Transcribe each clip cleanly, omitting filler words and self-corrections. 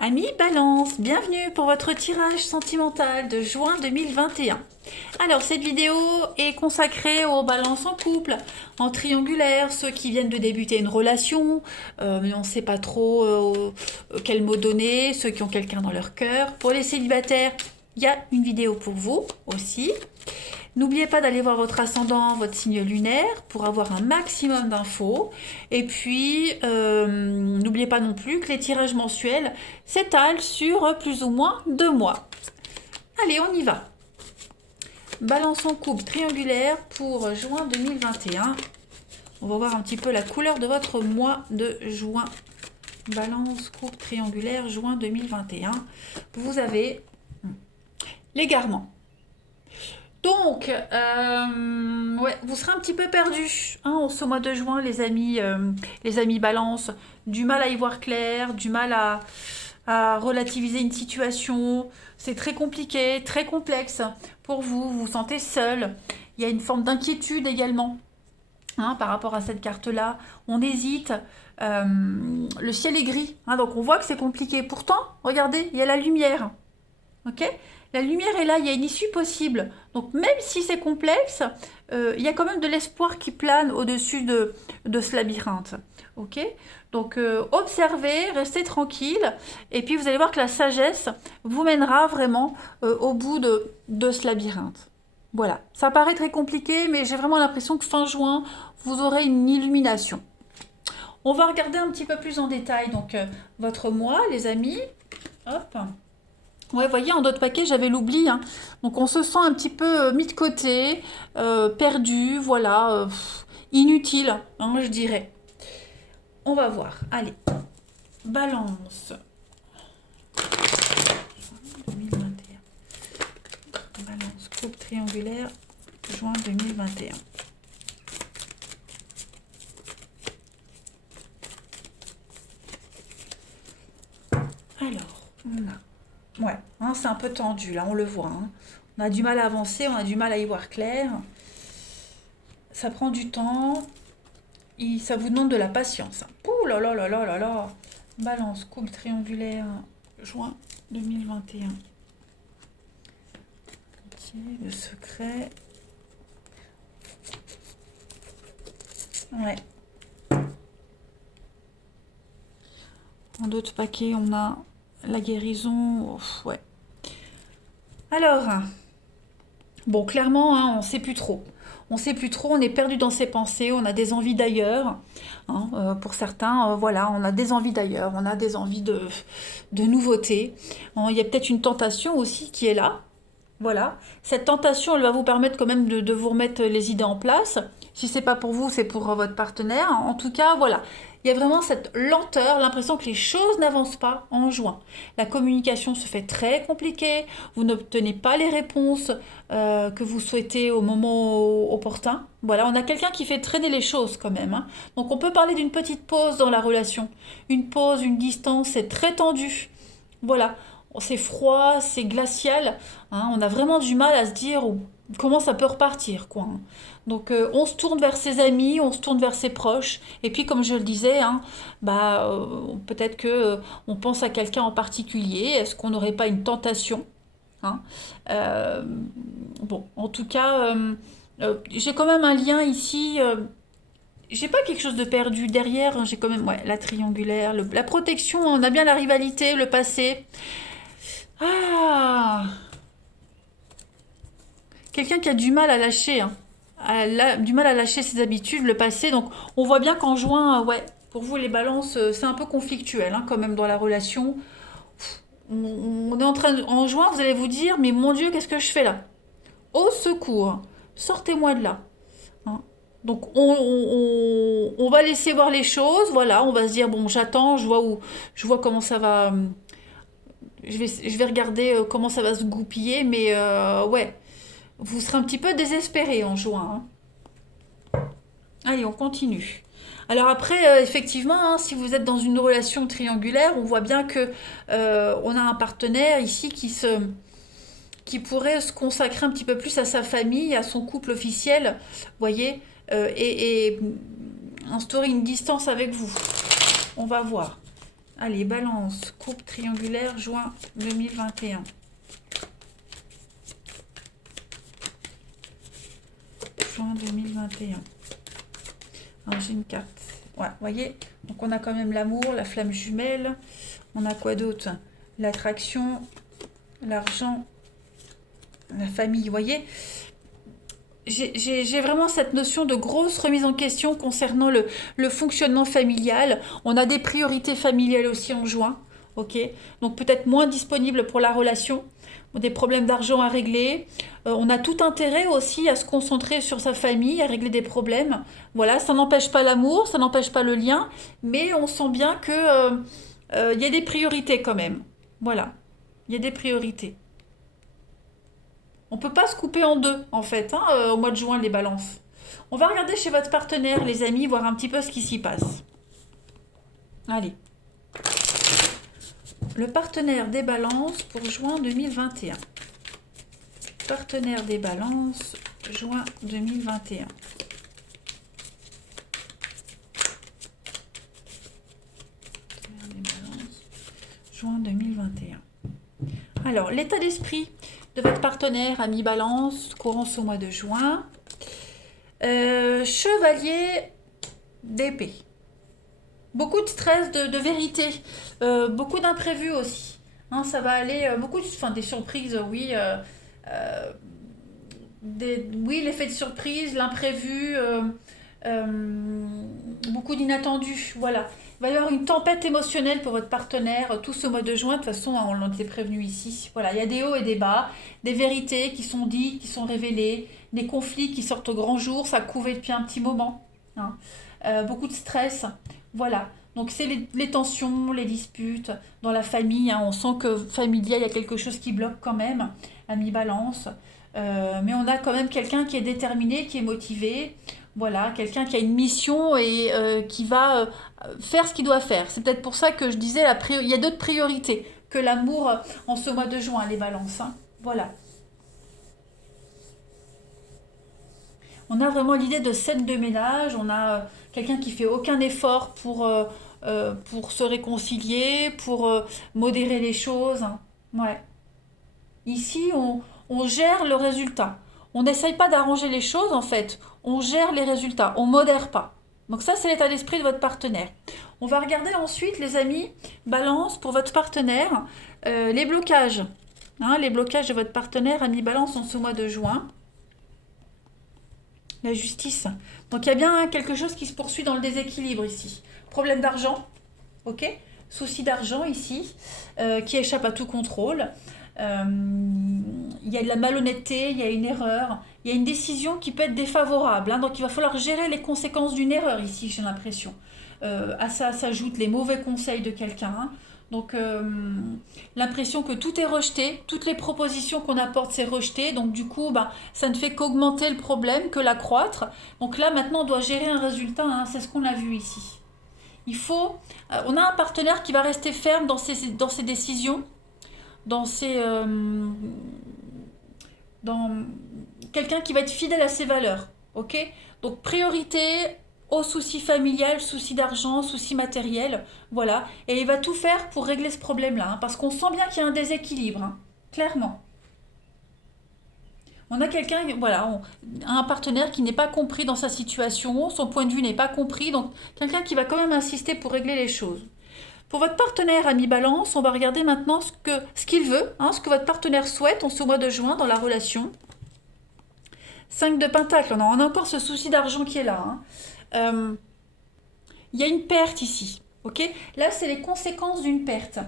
Amis Balance, bienvenue pour votre tirage sentimental de juin 2021. Alors cette vidéo est consacrée aux balances en couple, en triangulaire, ceux qui viennent de débuter une relation, mais on ne sait pas trop quel mot donner, ceux qui ont quelqu'un dans leur cœur. Pour les célibataires, il y a une vidéo pour vous aussi. N'oubliez pas d'aller voir votre ascendant, votre signe lunaire pour avoir un maximum d'infos. Et puis, n'oubliez pas non plus que les tirages mensuels s'étalent sur plus ou moins 2 mois. Allez, on y va. Balance en couple triangulaire pour juin 2021. On va voir un petit peu la couleur de votre mois de juin. Balance couple triangulaire juin 2021. Vous avez l'égarement. Donc, ouais, vous serez un petit peu perdu en ce mois de juin, les amis Balance. Du mal à y voir clair, du mal à relativiser une situation. C'est très compliqué, très complexe pour vous. Vous vous sentez seul. Il y a une forme d'inquiétude également par rapport à cette carte-là. On hésite. Le ciel est gris, donc on voit que c'est compliqué. Pourtant, regardez, il y a la lumière. Ok ? La lumière est là, il y a une issue possible. Donc même si c'est complexe, il y a quand même de l'espoir qui plane au-dessus de ce labyrinthe. Ok ? Donc observez, restez tranquille, et puis vous allez voir que la sagesse vous mènera vraiment au bout de ce labyrinthe. Voilà, ça paraît très compliqué, mais j'ai vraiment l'impression que fin juin, vous aurez une illumination. On va regarder un petit peu plus en détail donc votre mois, les amis. Hop. Ouais, vous voyez, en d'autres paquets, j'avais l'oubli. Donc, on se sent un petit peu mis de côté, perdu, voilà, inutile, je dirais. On va voir. Allez, balance. 2021. Balance, coupe triangulaire, juin 2021. Alors, on a... Ouais, c'est un peu tendu, là, on le voit. On a du mal à avancer, on a du mal à y voir clair. Ça prend du temps. Ça vous demande de la patience. Ouh là là là là là là. Balance, couple triangulaire, juin 2021. Ok, le secret. Ouais. En d'autres paquets, on a la guérison. Ouf, ouais. Alors, bon, clairement, on ne sait plus trop. On ne sait plus trop, on est perdu dans ses pensées, on a des envies d'ailleurs. Pour certains, voilà, on a des envies d'ailleurs, on a des envies de nouveautés. Il y a peut-être une tentation aussi qui est là. Voilà. Cette tentation, elle va vous permettre quand même de vous remettre les idées en place. Si c'est pas pour vous, c'est pour votre partenaire. En tout cas, voilà. Il y a vraiment cette lenteur, l'impression que les choses n'avancent pas en juin. La communication se fait très compliquée, vous n'obtenez pas les réponses que vous souhaitez au moment opportun. Voilà, on a quelqu'un qui fait traîner les choses quand même. Donc on peut parler d'une petite pause dans la relation. Une pause, une distance, c'est très tendu. Voilà, c'est froid, c'est glacial. On a vraiment du mal à se dire comment ça peut repartir, quoi. Donc on se tourne vers ses amis, on se tourne vers ses proches. Et puis comme je le disais, peut-être que on pense à quelqu'un en particulier. Est-ce qu'on n'aurait pas une tentation, hein? Euh, Bon, en tout cas, j'ai quand même un lien ici. J'ai pas quelque chose de perdu derrière. J'ai quand même la triangulaire, la protection. On a bien la rivalité, le passé. Ah, quelqu'un qui a du mal à lâcher, du mal à lâcher ses habitudes, le passé. Donc, on voit bien qu'en juin, pour vous, les balances, c'est un peu conflictuel, quand même, dans la relation. On est en juin, vous allez vous dire, mais mon Dieu, qu'est-ce que je fais là? Au secours, sortez-moi de là. Hein. Donc, on va laisser voir les choses, voilà, on va se dire, bon, j'attends, je vois comment ça va. Je vais regarder comment ça va se goupiller, mais ouais, vous serez un petit peu désespéré en juin. Allez, on continue. Alors après, effectivement, si vous êtes dans une relation triangulaire, on voit bien que on a un partenaire ici qui pourrait se consacrer un petit peu plus à sa famille, à son couple officiel, voyez, et instaurer une distance avec vous. On va voir. Allez, balance, coupe triangulaire, juin 2021. Juin 2021. Alors, j'ai une carte. Ouais, vous voyez, donc on a quand même l'amour, la flamme jumelle. On a quoi d'autre? L'attraction, l'argent, la famille, vous voyez. J'ai vraiment cette notion de grosse remise en question concernant le fonctionnement familial. On a des priorités familiales aussi en juin, ok? Donc peut-être moins disponible pour la relation, des problèmes d'argent à régler. On a tout intérêt aussi à se concentrer sur sa famille, à régler des problèmes. Voilà, ça n'empêche pas l'amour, ça n'empêche pas le lien, mais on sent bien que y a des priorités quand même. Voilà, il y a des priorités. On ne peut pas se couper en deux, en fait, hein, au mois de juin, les balances. On va regarder chez votre partenaire, les amis, voir un petit peu ce qui s'y passe. Allez. Le partenaire des balances pour juin 2021. Partenaire des balances, juin 2021. Partenaire des balances, juin 2021. Alors, l'état d'esprit de votre partenaire, ami balance, courant ce mois de juin. Chevalier d'épée. Beaucoup de stress, de vérité. Beaucoup d'imprévus aussi. Hein, ça va aller, des surprises, oui. Oui, l'effet de surprise, l'imprévu. Beaucoup d'inattendus, voilà. Il va y avoir une tempête émotionnelle pour votre partenaire tout ce mois de juin. De toute façon, on l'en était prévenu ici. Voilà, il y a des hauts et des bas, des vérités qui sont dites, qui sont révélées, des conflits qui sortent au grand jour. Ça couvait depuis un petit moment. Hein. Beaucoup de stress. Voilà. Donc, c'est les tensions, les disputes dans la famille. Hein. On sent que familial, il y a quelque chose qui bloque quand même, à mi-balance. Mais on a quand même quelqu'un qui est déterminé, qui est motivé. Voilà, quelqu'un qui a une mission et qui va faire ce qu'il doit faire. C'est peut-être pour ça que je disais, il y a d'autres priorités que l'amour en ce mois de juin, les balances. Hein. Voilà. On a vraiment l'idée de scène de ménage. On a quelqu'un qui fait aucun effort pour se réconcilier, pour modérer les choses. Hein. Ouais. Ici, on gère le résultat. On n'essaye pas d'arranger les choses, en fait. On gère les résultats. On ne modère pas. Donc ça, c'est l'état d'esprit de votre partenaire. On va regarder ensuite, les amis, balance pour votre partenaire, les blocages. Hein, les blocages de votre partenaire, ami balance en ce mois de juin. La justice. Donc il y a bien quelque chose qui se poursuit dans le déséquilibre ici. Problème d'argent, ok? Souci d'argent ici, qui échappe à tout contrôle. Il y a de la malhonnêteté, il y a une erreur, il y a une décision qui peut être défavorable. Hein, donc il va falloir gérer les conséquences d'une erreur ici, j'ai l'impression. À ça s'ajoutent les mauvais conseils de quelqu'un. Hein. Donc l'impression que tout est rejeté, toutes les propositions qu'on apporte c'est rejeté. Donc du coup, ça ne fait qu'augmenter le problème, que l'accroître. Donc là maintenant on doit gérer un résultat, hein, c'est ce qu'on a vu ici. On a un partenaire qui va rester ferme dans ses décisions. Dans quelqu'un qui va être fidèle à ses valeurs, ok? Donc priorité aux soucis familial, soucis d'argent, soucis matériels, voilà. Et il va tout faire pour régler ce problème-là, hein, parce qu'on sent bien qu'il y a un déséquilibre, hein, clairement. On a quelqu'un, voilà, un partenaire qui n'est pas compris dans sa situation, son point de vue n'est pas compris, donc quelqu'un qui va quand même insister pour régler les choses. Pour votre partenaire ami balance, on va regarder maintenant ce qu'il veut, hein, ce que votre partenaire souhaite en ce mois de juin dans la relation. 5 de Pentacle, on a encore ce souci d'argent qui est là. Hein. Il y a une perte ici, ok? Là, c'est les conséquences d'une perte.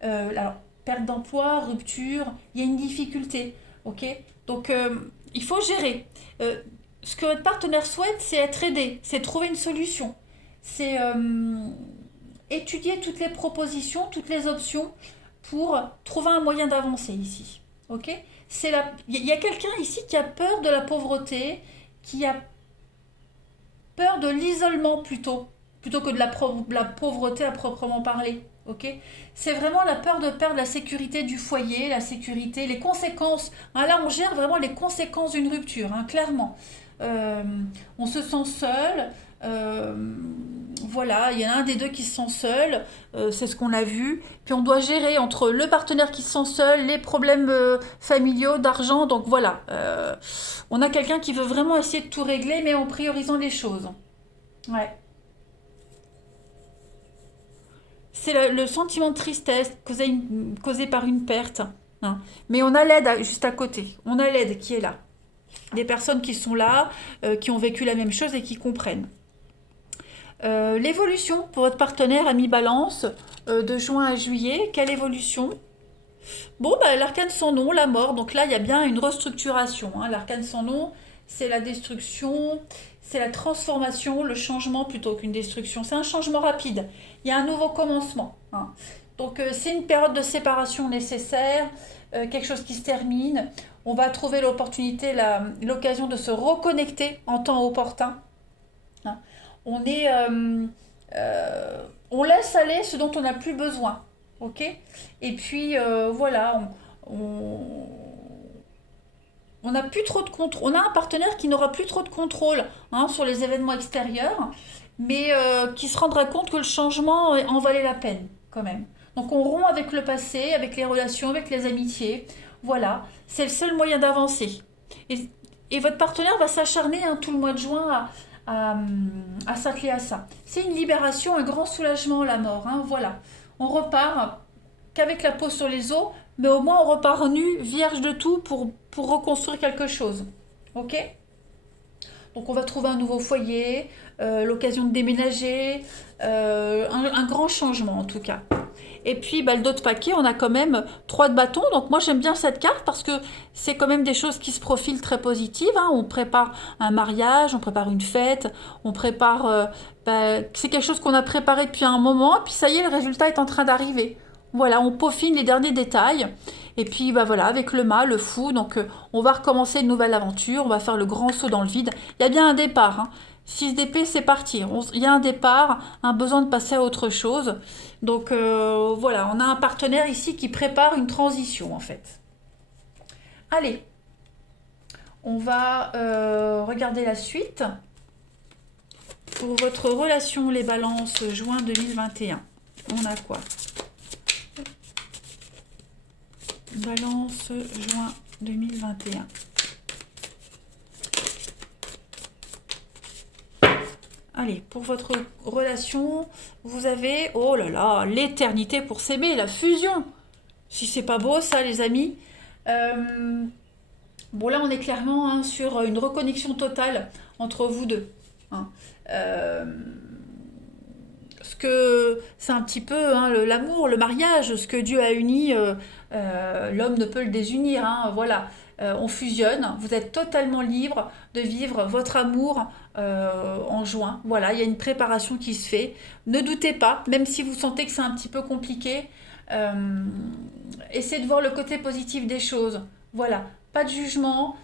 Alors, perte d'emploi, rupture, il y a une difficulté, ok? Donc, il faut gérer. Ce que votre partenaire souhaite, c'est être aidé, c'est trouver une solution. C'est étudier toutes les propositions, toutes les options pour trouver un moyen d'avancer ici. Ok? Il y a quelqu'un ici qui a peur de la pauvreté, qui a peur de l'isolement plutôt que de la pauvreté à proprement parler. Ok? C'est vraiment la peur de perdre la sécurité du foyer, la sécurité, les conséquences. Hein, là, on gère vraiment les conséquences d'une rupture, hein, clairement. On se sent seul. Voilà, il y en a un des deux qui se sent seul, c'est ce qu'on a vu. Puis on doit gérer entre le partenaire qui se sent seul, les problèmes familiaux, d'argent. Donc voilà, on a quelqu'un qui veut vraiment essayer de tout régler, mais en priorisant les choses. Ouais. C'est le sentiment de tristesse causé par une perte, hein. Mais on a l'aide juste à côté. On a l'aide qui est là. Des personnes qui sont là, qui ont vécu la même chose et qui comprennent. L'évolution pour votre partenaire ami Balance de juin à juillet, quelle évolution? Bon, bah, l'arcane sans nom, la mort, donc là il y a bien une restructuration, hein. L'arcane sans nom, c'est la destruction, c'est la transformation, le changement plutôt qu'une destruction. C'est un changement rapide, il y a un nouveau commencement, hein. Donc c'est une période de séparation nécessaire, quelque chose qui se termine. On va trouver l'opportunité, l'occasion de se reconnecter en temps opportun, hein. On est, on laisse aller ce dont on n'a plus besoin, ok? Et puis voilà, on n'a plus trop de contrôle. On a un partenaire qui n'aura plus trop de contrôle, hein, sur les événements extérieurs, mais qui se rendra compte que le changement en valait la peine quand même. Donc on rompt avec le passé, avec les relations, avec les amitiés. Voilà, c'est le seul moyen d'avancer. Et, et votre partenaire va s'acharner, hein, tout le mois de juin à s'atteler à ça. C'est une libération, un grand soulagement, la mort, hein, voilà. On repart qu'avec la peau sur les os, mais au moins on repart nu, vierge de tout pour reconstruire quelque chose. Ok? Donc on va trouver un nouveau foyer, l'occasion de déménager, un grand changement en tout cas. Et puis bah, le dos de paquet, on a quand même 3 de bâton. Donc moi j'aime bien cette carte parce que c'est quand même des choses qui se profilent très positives, hein. On prépare un mariage, on prépare une fête, on prépare... c'est quelque chose qu'on a préparé depuis un moment, et puis ça y est, le résultat est en train d'arriver. Voilà, on peaufine les derniers détails. Et puis bah voilà, avec le mât, le fou, donc on va recommencer une nouvelle aventure, on va faire le grand saut dans le vide. Il y a bien un départ, hein. 6 d'épée, c'est parti. Il y a un départ, un besoin de passer à autre chose. Donc voilà, on a un partenaire ici qui prépare une transition en fait. Allez, on va regarder la suite. Pour votre relation, les balances, juin 2021, on a quoi? Balance, juin 2021. Allez, pour votre relation, vous avez, oh là là, l'éternité pour s'aimer, la fusion. Si c'est pas beau ça, les amis. Bon, là, on est clairement, hein, sur une reconnexion totale entre vous deux, hein. Ce que c'est un petit peu, hein, l'amour, le mariage, ce que Dieu a uni, l'homme ne peut le désunir, hein, voilà. On fusionne, vous êtes totalement libre de vivre votre amour en juin. Voilà, il y a une préparation qui se fait. Ne doutez pas, même si vous sentez que c'est un petit peu compliqué, essayez de voir le côté positif des choses. Voilà, pas de jugement,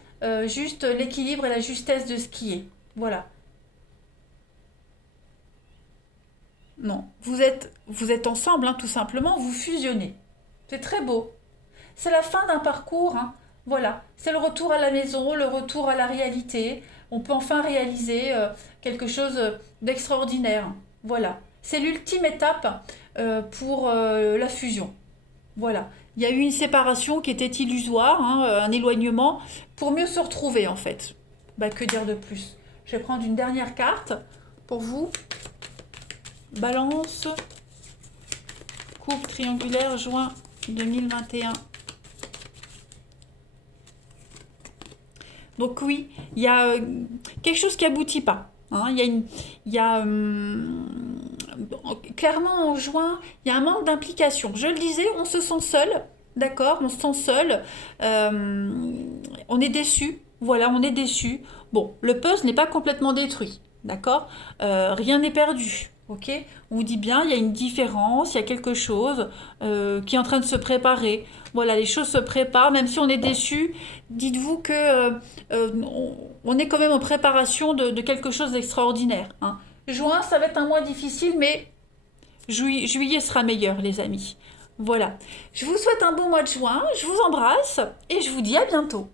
juste l'équilibre et la justesse de ce qui est. Voilà. Non, vous êtes ensemble, hein, tout simplement, vous fusionnez. C'est très beau. C'est la fin d'un parcours, hein. Voilà, c'est le retour à la maison, le retour à la réalité. On peut enfin réaliser quelque chose d'extraordinaire. Voilà, c'est l'ultime étape pour la fusion. Voilà, il y a eu une séparation qui était illusoire, hein, un éloignement, pour mieux se retrouver en fait. Bah, que dire de plus? Je vais prendre une dernière carte pour vous. Balance, coupe triangulaire, juin 2021. Donc oui, il y a quelque chose qui aboutit pas, hein. Clairement en juin, il y a un manque d'implication. Je le disais, on se sent seul, d'accord, on se sent seul, on est déçu, voilà, on est déçu. Bon, le puzzle n'est pas complètement détruit, d'accord, rien n'est perdu. Ok, on vous dit bien, il y a une différence, il y a quelque chose qui est en train de se préparer. Voilà, les choses se préparent, même si on est déçu. Dites-vous que on est quand même en préparation de quelque chose d'extraordinaire, hein. Juin, ça va être un mois difficile, mais juillet sera meilleur, les amis. Voilà, je vous souhaite un bon mois de juin, je vous embrasse et je vous dis à bientôt.